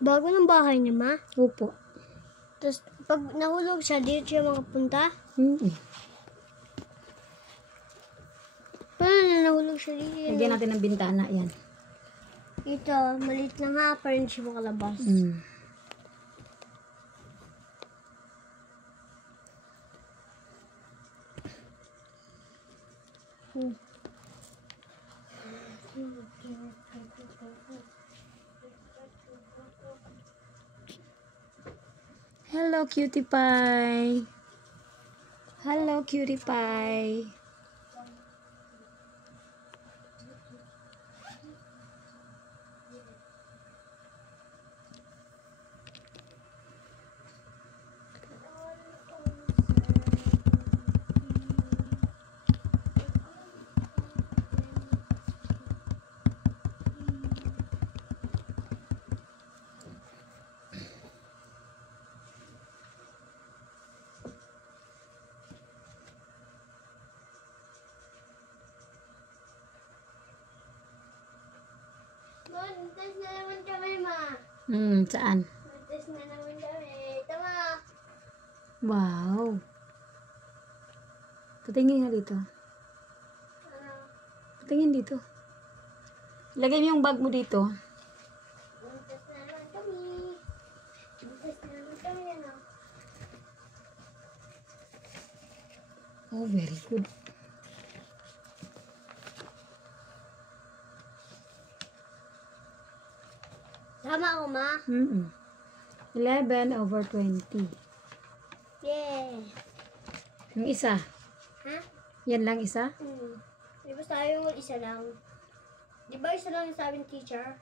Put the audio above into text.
Bago ng bahay niya, ma? Opo. Tapos, pag nahulog siya, dito siya makapunta? Paano na nahulog siya dito? Lagyan natin ng bintana, yan. Ito, maliit lang ha, para hindi siya makalabas. Hello, cutie pie. Hello, cutie pie. Buntis na naman kami, ma. Saan? Buntis na naman kami. Tama. Wow. Patingin nga dito. Patingin dito. Lagay mo yung bag mo dito. Buntis na naman kami. Buntis na naman kami, ano? Oh, very good. Tama ako, ma. 11/20. Yeah. Yung isa. Ha? Yan lang isa? Di ba tayo isa lang? Di ba isa lang yung sabi ng teacher?